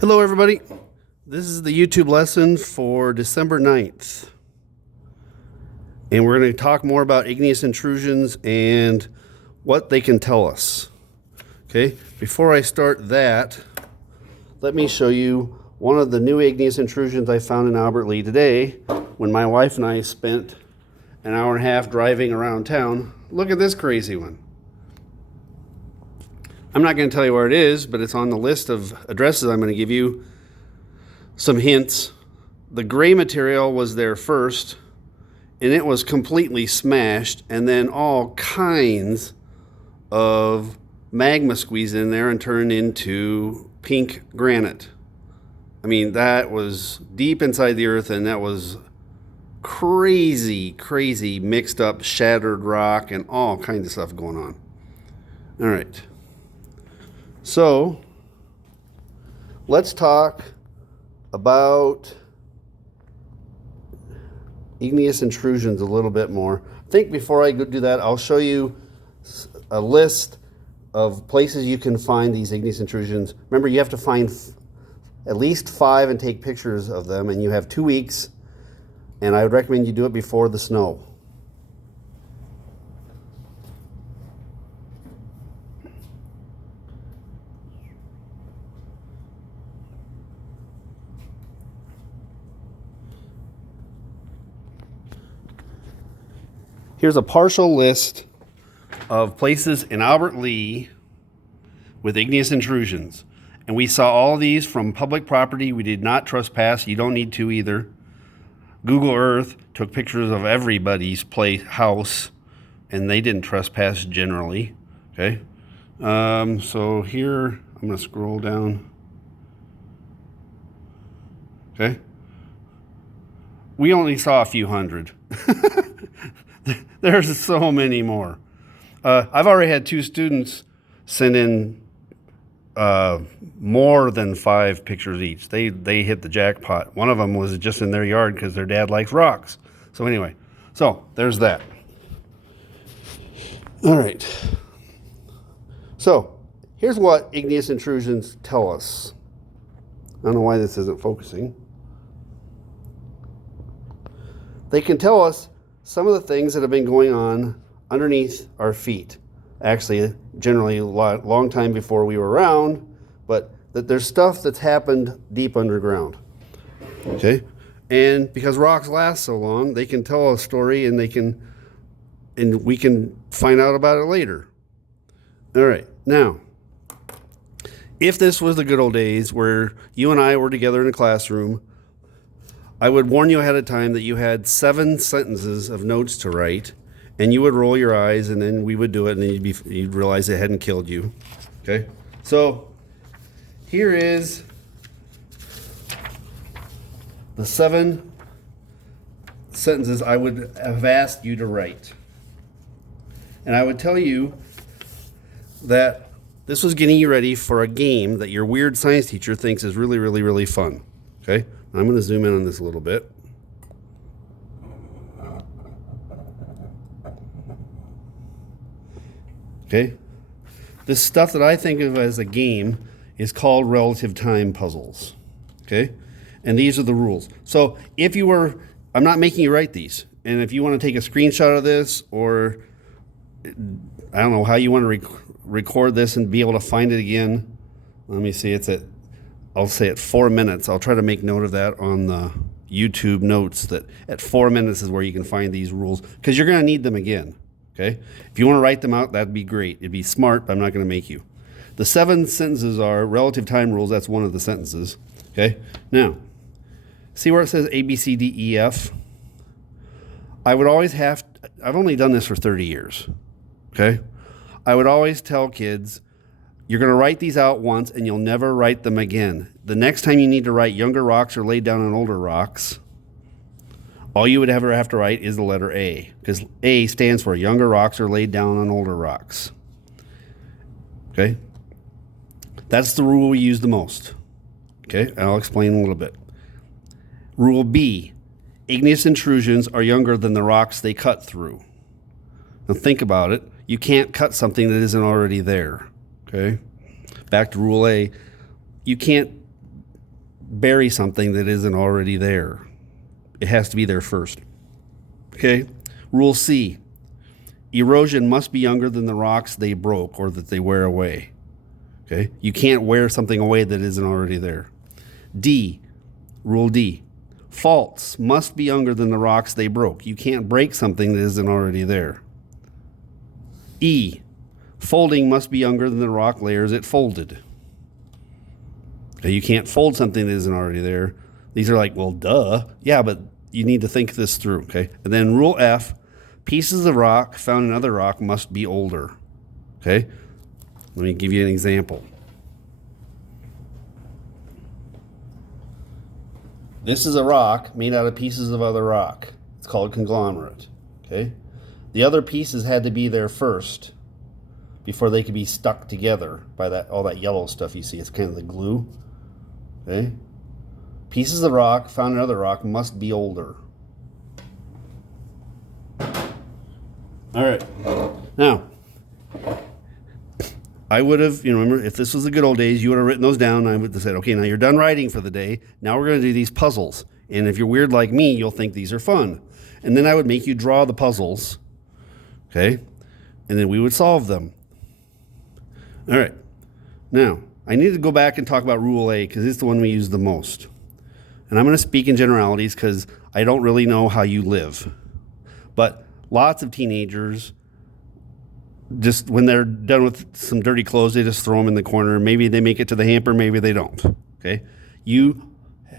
Hello, everybody. This is the YouTube lesson for December 9th. And we're going to talk more about igneous intrusions and what they can tell us. Okay, before I start that, let me show you one of the new igneous intrusions I found in Albert Lea today when my wife and I spent an hour and a half driving around town. Look at this crazy one. I'm not going to tell you where it is, but it's on the list of addresses. I'm going to give you some hints. The gray material was there first, and it was completely smashed, and then all kinds of magma squeezed in there and turned into pink granite. I mean, that was deep inside the earth, and that was crazy mixed up, shattered rock and all kinds of stuff going on. All right. So, let's talk about igneous intrusions a little bit more. I think before I do that, I'll show you a list of places you can find these igneous intrusions. Remember, you have to find at least 5 and take pictures of them, and you have 2 weeks, and I would recommend you do it before the snow. Here's a partial list of places in Albert Lea with igneous intrusions. And we saw all these from public property. We did not trespass. You don't need to either. Google Earth took pictures of everybody's house, and they didn't trespass generally. Okay. So here, I'm going to scroll down. Okay. We only saw a few hundred. There's so many more. I've already had 2 students send in more than 5 pictures each. They hit the jackpot. One of them was just in their yard because their dad likes rocks. So anyway, so there's that. All right. So here's what igneous intrusions tell us. I don't know why this isn't focusing. They can tell us some of the things that have been going on underneath our feet. Actually, generally a long time before we were around, but that there's stuff that's happened deep underground. Okay? And because rocks last so long, they can tell a story and we can find out about it later. All right. Now, if this was the good old days where you and I were together in a classroom, I would warn you ahead of time that you had 7 sentences of notes to write, and you would roll your eyes, and then we would do it, and then you'd realize it hadn't killed you. Okay? So, here is the 7 sentences I would have asked you to write. And I would tell you that this was getting you ready for a game that your weird science teacher thinks is really fun. Okay? I'm going to zoom in on this a little bit. Okay? This stuff that I think of as a game is called relative time puzzles. Okay? And these are the rules. So I'm not making you write these. And if you want to take a screenshot of this, or I don't know how you want to record this and be able to find it again. Let me see, I'll say at 4 minutes. I'll try to make note of that on the YouTube notes, that at 4 minutes is where you can find these rules, because you're going to need them again. Okay? If you want to write them out, that'd be great. It'd be smart, but I'm not going to make you. The 7 sentences are relative time rules. That's one of the sentences. Okay? Now, see where it says A, B, C, D, E, F? I've only done this for 30 years. Okay? I would always tell kids, you're going to write these out once, and you'll never write them again. The next time you need to write younger rocks or laid down on older rocks, all you would ever have to write is the letter A, because A stands for younger rocks are laid down on older rocks. Okay? That's the rule we use the most. Okay? And I'll explain a little bit. Rule B, igneous intrusions are younger than the rocks they cut through. Now think about it. You can't cut something that isn't already there. Okay? Back to rule A, you can't bury something that isn't already there. It has to be there first. Okay? Rule C. Erosion must be younger than the rocks they broke or that they wear away. Okay? You can't wear something away that isn't already there. D. Rule D. Faults must be younger than the rocks they broke. You can't break something that isn't already there. E. Folding must be younger than the rock layers it folded. Okay, you can't fold something that isn't already there. These are like, well, duh. Yeah, but you need to think this through, okay? And then rule F, pieces of rock found in other rock must be older, okay? Let me give you an example. This is a rock made out of pieces of other rock. It's called conglomerate, okay? The other pieces had to be there first before they could be stuck together by that all that yellow stuff you see. It's kind of the glue, okay? Pieces of rock found in other rock must be older. All right. Now, I would have, remember, if this was the good old days, you would have written those down, and I would have said, okay, now you're done writing for the day. Now we're going to do these puzzles. And if you're weird like me, you'll think these are fun. And then I would make you draw the puzzles, okay? And then we would solve them. All right. Now, I need to go back and talk about Rule A because it's the one we use the most. And I'm going to speak in generalities because I don't really know how you live. But lots of teenagers, just when they're done with some dirty clothes, they just throw them in the corner. Maybe they make it to the hamper, maybe they don't. Okay? You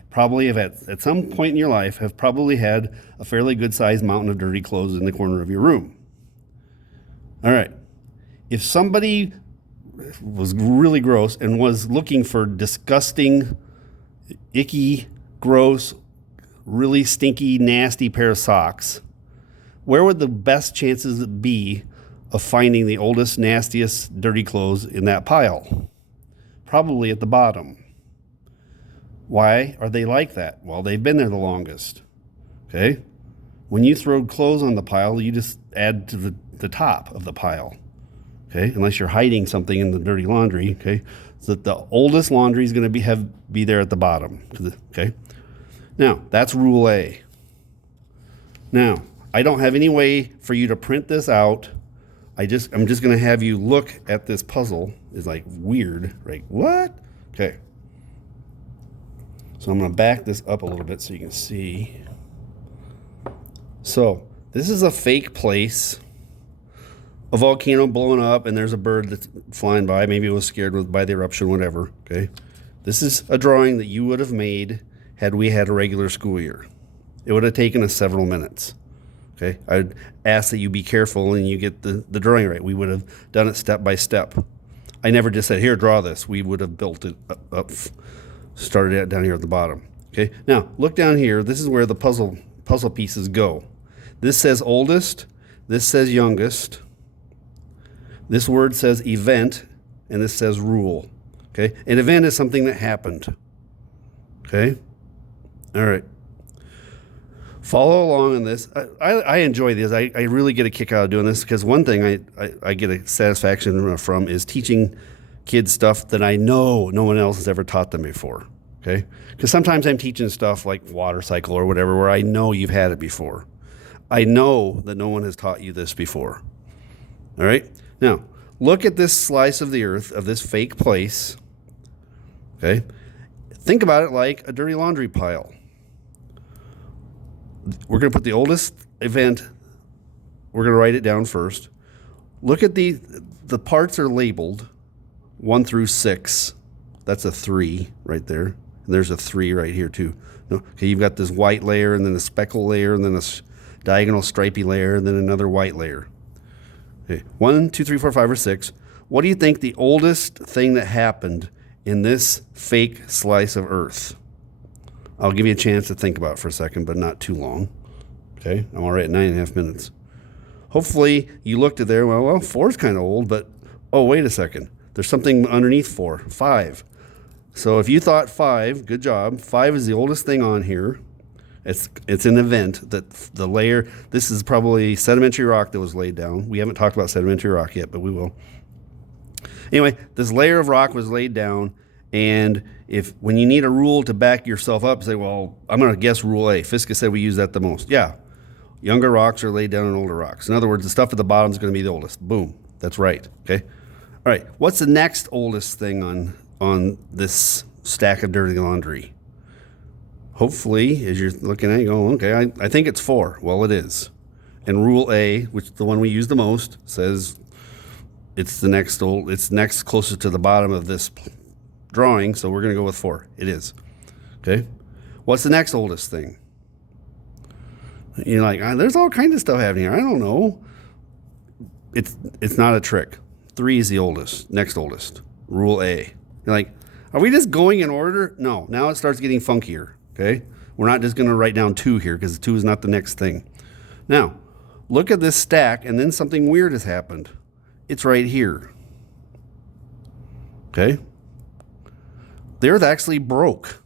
probably have at some point in your life have probably had a fairly good-sized mountain of dirty clothes in the corner of your room. All right. If somebody was really gross and was looking for disgusting, icky, gross, really stinky, nasty pair of socks, where would the best chances be of finding the oldest, nastiest, dirty clothes in that pile? Probably at the bottom. Why are they like that? Well, they've been there the longest. Okay? When you throw clothes on the pile, you just add to the top of the pile. Okay? Unless you're hiding something in the dirty laundry. Okay? So that the oldest laundry is going to be there at the bottom. Okay? Now, that's Rule A. Now, I don't have any way for you to print this out. I'm just going to have you look at this puzzle. It's like weird, right? What? Okay. So I'm going to back this up a little bit so you can see. So this is a fake place. A volcano blowing up and there's a bird that's flying by. Maybe it was scared by the eruption, whatever. Okay. This is a drawing that you would have made had we had a regular school year. It would have taken us several minutes. Okay, I'd ask that you be careful and you get the drawing right. We would have done it step by step. I never just said, here, draw this. We would have built it up, started it down here at the bottom. Okay, now look down here. This is where the puzzle pieces go. This says oldest. This says youngest. This word says event, and this says rule. Okay, an event is something that happened. Okay, all right. Follow along in this. I enjoy this. I really get a kick out of doing this because one thing I get a satisfaction from is teaching kids stuff that I know no one else has ever taught them before. Okay? Because sometimes I'm teaching stuff like water cycle or whatever where I know you've had it before. I know that no one has taught you this before. All right? Now, look at this slice of the earth, of this fake place. Okay? Think about it like a dirty laundry pile. We're going to put the oldest event, we're going to write it down first. Look at the parts are labeled 1 through 6. That's a 3 right there. And there's a 3 right here too. No, okay, you've got this white layer and then a speckle layer and then a diagonal stripy layer and then another white layer. Okay, 1, 2, 3, 4, 5, or 6. What do you think the oldest thing that happened in this fake slice of earth? I'll give you a chance to think about it for a second, but not too long. Okay, I'm already at 9.5 minutes. Hopefully you looked at there, well, 4 is kind of old, but, oh, wait a second. There's something underneath 4, 5. So if you thought 5, good job. 5 is the oldest thing on here. It's an event that the layer, this is probably sedimentary rock that was laid down. We haven't talked about sedimentary rock yet, but we will. Anyway, this layer of rock was laid down, And if when you need a rule to back yourself up, say, well, I'm going to guess rule A. Fiscus said we use that the most. Yeah. Younger rocks are laid down on older rocks. In other words, the stuff at the bottom is going to be the oldest. Boom. That's right. Okay. All right. What's the next oldest thing on this stack of dirty laundry? Hopefully, as you're looking at it, you go, okay, I think it's 4. Well, it is. And rule A, which is the one we use the most, says it's next closest to the bottom of this drawing, so we're going to go with 4. It is. Okay? What's the next oldest thing? You're like, there's all kinds of stuff happening here. I don't know. It's not a trick. 3 is the oldest, next oldest. Rule A. You're like, are we just going in order? No. Now it starts getting funkier. Okay? We're not just going to write down 2 here because 2 is not the next thing. Now, look at this stack, and then something weird has happened. It's right here. Okay? The Earth actually broke.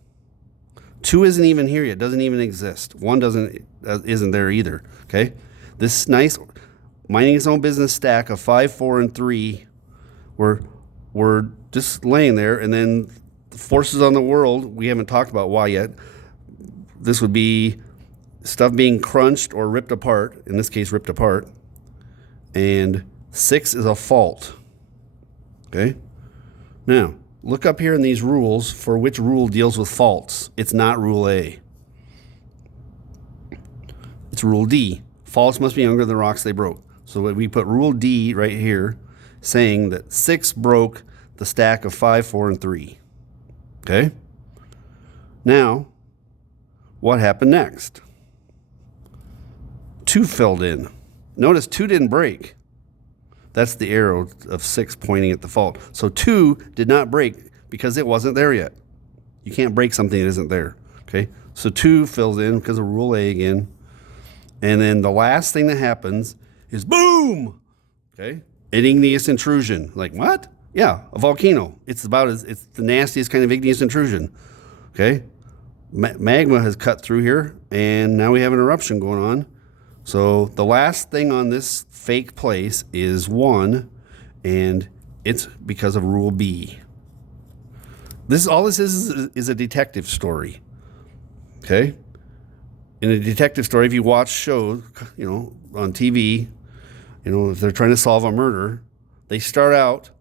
2 isn't even here yet. Doesn't even exist. 1 isn't there either. Okay? This nice minding its own business stack of 5, 4, and 3 were just laying there, and then the forces on the world, we haven't talked about why yet. This would be stuff being crunched or ripped apart, in this case ripped apart, and 6 is a fault. Okay? Now, look up here in these rules for which rule deals with faults. It's not rule A. It's rule D. Faults must be younger than rocks they broke. So we put rule D right here, saying that 6 broke the stack of 5, 4, and 3. Okay? Now, what happened next? 2 filled in. Notice 2 didn't break. That's the arrow of 6 pointing at the fault. So 2 did not break because it wasn't there yet. You can't break something that isn't there. Okay? So 2 fills in because of rule A again. And then the last thing that happens is boom! Okay? An igneous intrusion. Like, what? Yeah, a volcano. It's the nastiest kind of igneous intrusion. Okay? Magma has cut through here, and now we have an eruption going on. So the last thing on this fake place is 1, and it's because of rule B. All this is a detective story. Okay? In a detective story, if you watch shows, on TV, if they're trying to solve a murder, they start out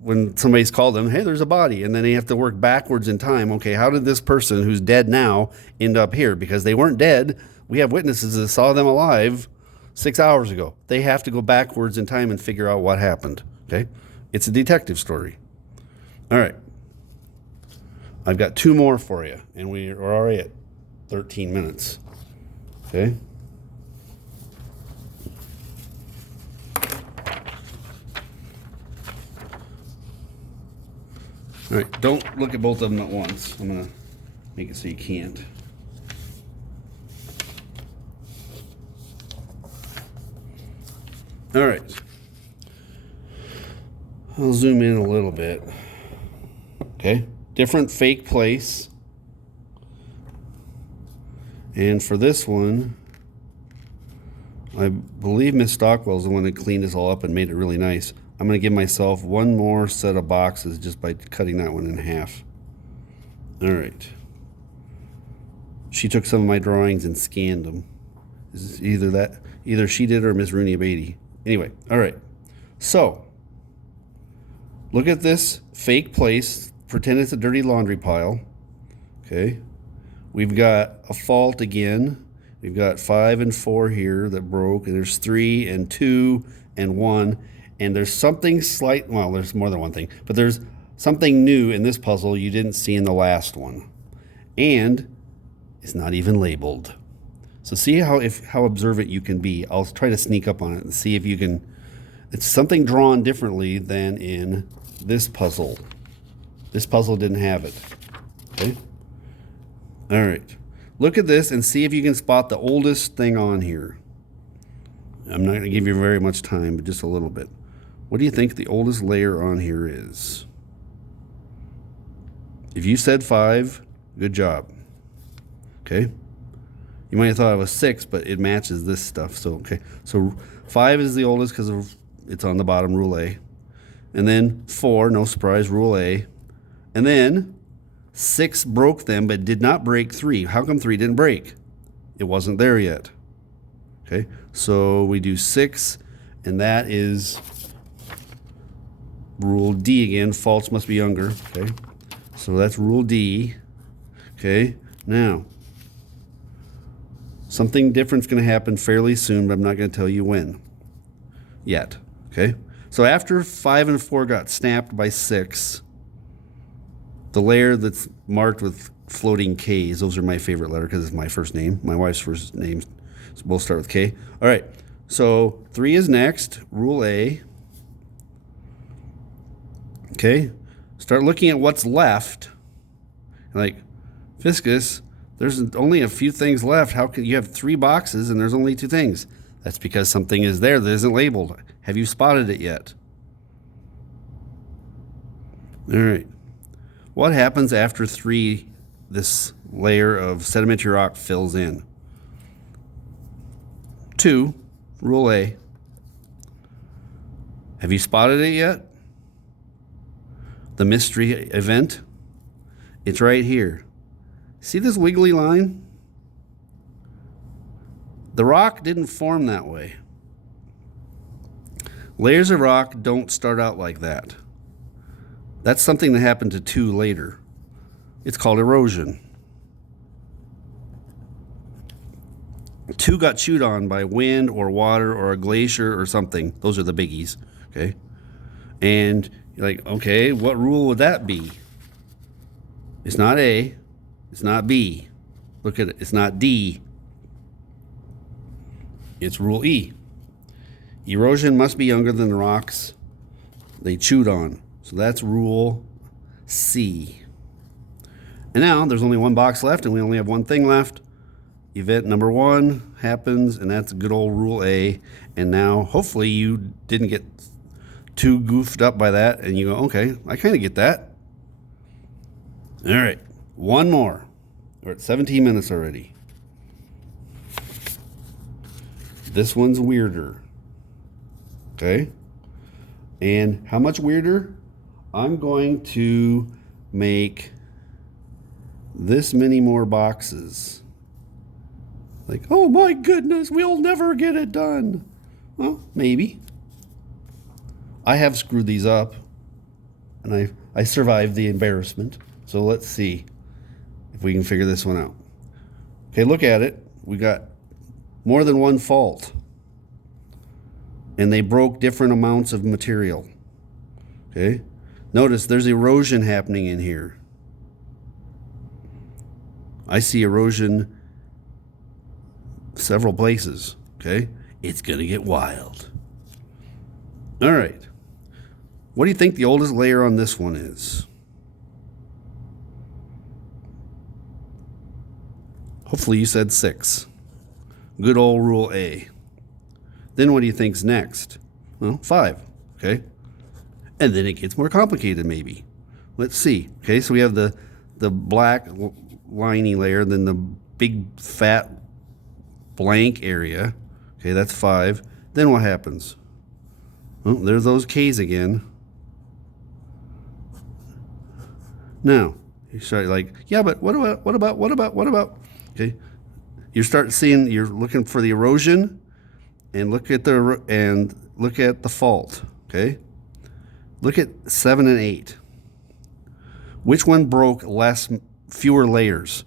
when somebody's called them, hey, there's a body. And then they have to work backwards in time. Okay, how did this person who's dead now end up here? Because they weren't dead. We have witnesses that saw them alive 6 hours ago. They have to go backwards in time and figure out what happened. Okay? It's a detective story. All right. I've got 2 more for you, and we're already at 13 minutes. Okay? All right, don't look at both of them at once. I'm going to make it so you can't. All right. I'll zoom in a little bit. Okay, different fake place. And for this one, I believe Miss Stockwell's the one that cleaned this all up and made it really nice. I'm going to give myself 1 more set of boxes just by cutting that one in half. All right. She took some of my drawings and scanned them. Either she did or Miss Rooney Beatty. Anyway, all right. So, look at this fake place. Pretend it's a dirty laundry pile. Okay. We've got a fault again. We've got 5 and 4 here that broke, and there's 3 and 2 and 1. And there's something there's more than one thing, but there's something new in this puzzle you didn't see in the last one. And it's not even labeled. So see how observant you can be. I'll try to sneak up on it and see if you can. It's something drawn differently than in this puzzle. This puzzle didn't have it. Okay? All right. Look at this and see if you can spot the oldest thing on here. I'm not going to give you very much time, but just a little bit. What do you think the oldest layer on here is? If you said 5, good job. Okay? You might have thought it was 6, but it matches this stuff. So, okay. So 5 is the oldest because it's on the bottom, rule A. And then 4, no surprise, rule A. And then 6 broke them, but did not break 3. How come 3 didn't break? It wasn't there yet. Okay, so we do 6, and that is rule D again. Faults must be younger. Okay, so that's rule D. Okay, now something different's going to happen fairly soon, but I'm not going to tell you when yet. Okay, so after 5 and 4 got snapped by 6, the layer that's marked with floating K's, those are my favorite letter because it's my first name. My wife's first name, so both start with K. All right, so 3 is next, rule A. Okay, start looking at what's left. Like, Fiscus, there's only a few things left. How can you have 3 boxes and there's only 2 things? That's because something is there that isn't labeled. Have you spotted it yet? All right. What happens after 3, this layer of sedimentary rock fills in? 2, rule A. Have you spotted it yet? The mystery event? It's right here. See this wiggly line? The rock didn't form that way. Layers of rock don't start out like that. That's something that happened to 2 later. It's called erosion. 2 got chewed on by wind or water or a glacier or something. Those are the biggies, okay? And you're like, okay, what rule would that be? It's not A. It's not B. Look at it. It's not D. It's rule E. Erosion must be younger than the rocks they chewed on. So that's rule C. And now there's only 1 box left and we only have 1 thing left. Event number 1 happens, and that's good old rule A. And now hopefully you didn't get too goofed up by that and you go, okay, I kind of get that. All right, 1 more. We're at 17 minutes already. This one's weirder. Okay? And how much weirder? I'm going to make this many more boxes. Like, oh my goodness, we'll never get it done. Well, maybe. I have screwed these up, and I survived the embarrassment. So let's see if we can figure this one out. Okay, look at it. We got more than 1 fault. And they broke different amounts of material. Okay? Notice there's erosion happening in here. I see erosion several places. Okay? It's going to get wild. All right. What do you think the oldest layer on this one is? Hopefully you said 6. Good old rule A. Then what do you think's next? Well, 5. Okay? And then it gets more complicated maybe. Let's see. Okay, so we have the black liney layer, then the big fat blank area. Okay, that's 5. Then what happens? Well, there's those K's again. Now, you start like, yeah, but what about? Okay, you start seeing, you're looking for the erosion, and look at the fault. Okay, look at 7 and 8. Which one broke fewer layers?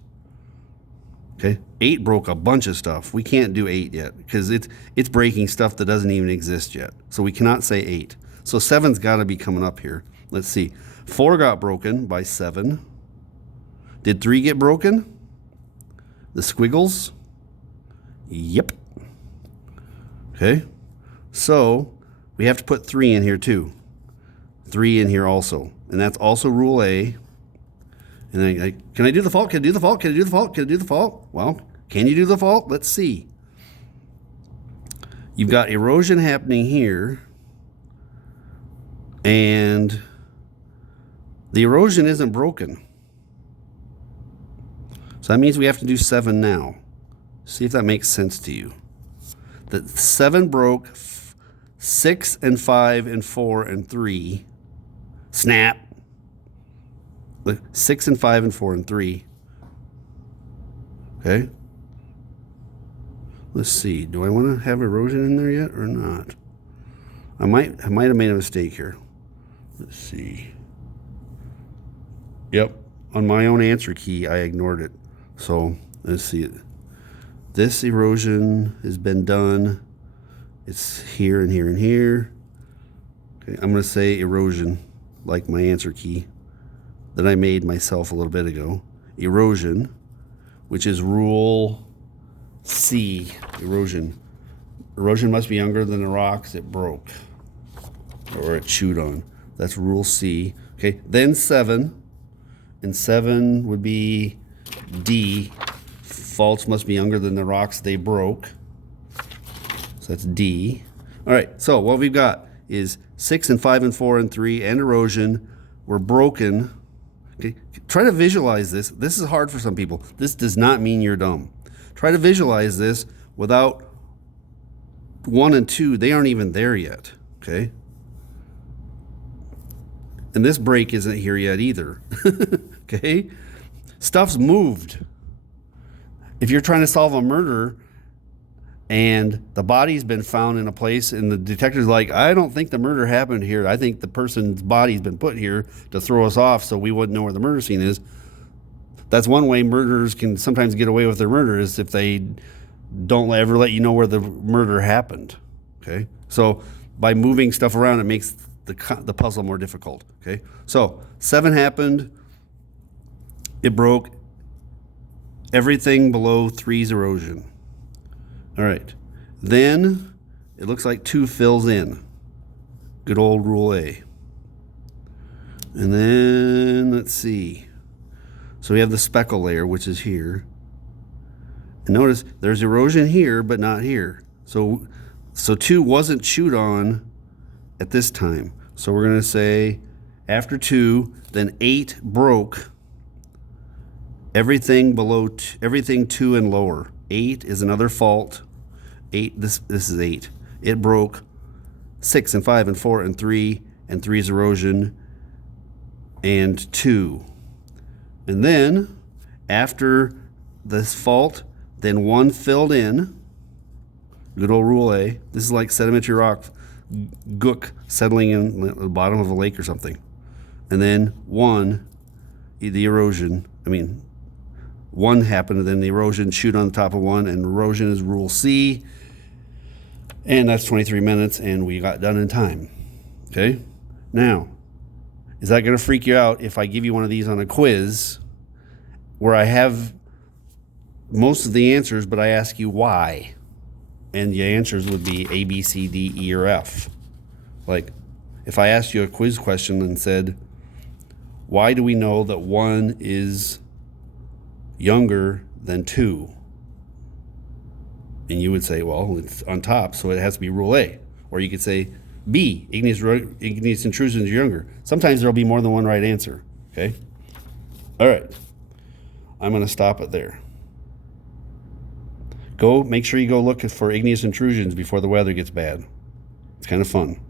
Okay, 8 broke a bunch of stuff. We can't do 8 yet because it's breaking stuff that doesn't even exist yet. So we cannot say 8. So 7's got to be coming up here. Let's see. 4 got broken by 7. Did 3 get broken? The squiggles? Yep. Okay. So we have to put 3 in here too. 3 in here also. And that's also rule A. And then can I do the fault? Can I do the fault? Can I do the fault? Can I do the fault? Well, can you do the fault? Let's see. You've got erosion happening here. And the erosion isn't broken. So that means we have to do 7 now. See if that makes sense to you. The 7 broke 6 and 5 and 4 and 3. Snap. 6 and 5 and 4 and 3. Okay. Let's see. Do I want to have erosion in there yet or not? I might have made a mistake here. Let's see. Yep. On my own answer key, I ignored it. So let's see. This erosion has been done. It's here and here and here. Okay, I'm going to say erosion, like my answer key that I made myself a little bit ago. Erosion, which is rule C. Erosion. Erosion must be younger than the rocks it broke or it chewed on. That's rule C. Okay, then 7. And 7 would be D. Faults must be younger than the rocks they broke. So that's D. All right, so what we've got is 6 and 5 and 4 and 3 and erosion were broken. Okay, try to visualize this. This is hard for some people. This does not mean you're dumb. Try to visualize this without 1 and 2. They aren't even there yet, okay? And this break isn't here yet either, okay? Stuff's moved. If you're trying to solve a murder and the body's been found in a place and the detective's like, I don't think the murder happened here. I think the person's body's been put here to throw us off so we wouldn't know where the murder scene is. That's one way murderers can sometimes get away with their murder, is if they don't ever let you know where the murder happened, okay? So by moving stuff around, it makes the puzzle more difficult, okay? So 7 happened. It broke. Everything below 3's erosion. All right. Then it looks like 2 fills in. Good old rule A. And then let's see. So we have the speckle layer, which is here. And notice there's erosion here, but not here. So 2 wasn't chewed on at this time. So we're going to say after 2, then 8 broke. Everything below, everything 2 and lower. 8 is another fault. 8, this is 8. It broke 6 and 5 and 4 and 3, and 3's erosion, and 2. And then after this fault, then 1 filled in. Good old rule A. This is like sedimentary rock gook settling in the bottom of a lake or something. And then 1, the erosion, 1 happened, and then the erosion chewed on the top of 1, and erosion is rule C. And that's 23 minutes, and we got done in time. Okay? Now, is that going to freak you out if I give you one of these on a quiz where I have most of the answers, but I ask you why? And the answers would be A, B, C, D, E, or F. Like, if I asked you a quiz question and said, why do we know that 1 is younger than 2? And you would say, well, it's on top, so it has to be rule A. Or you could say, B, igneous intrusions are younger. Sometimes there'll be more than one right answer, okay? All right, I'm gonna stop it there. Make sure you go look for igneous intrusions before the weather gets bad. It's kind of fun.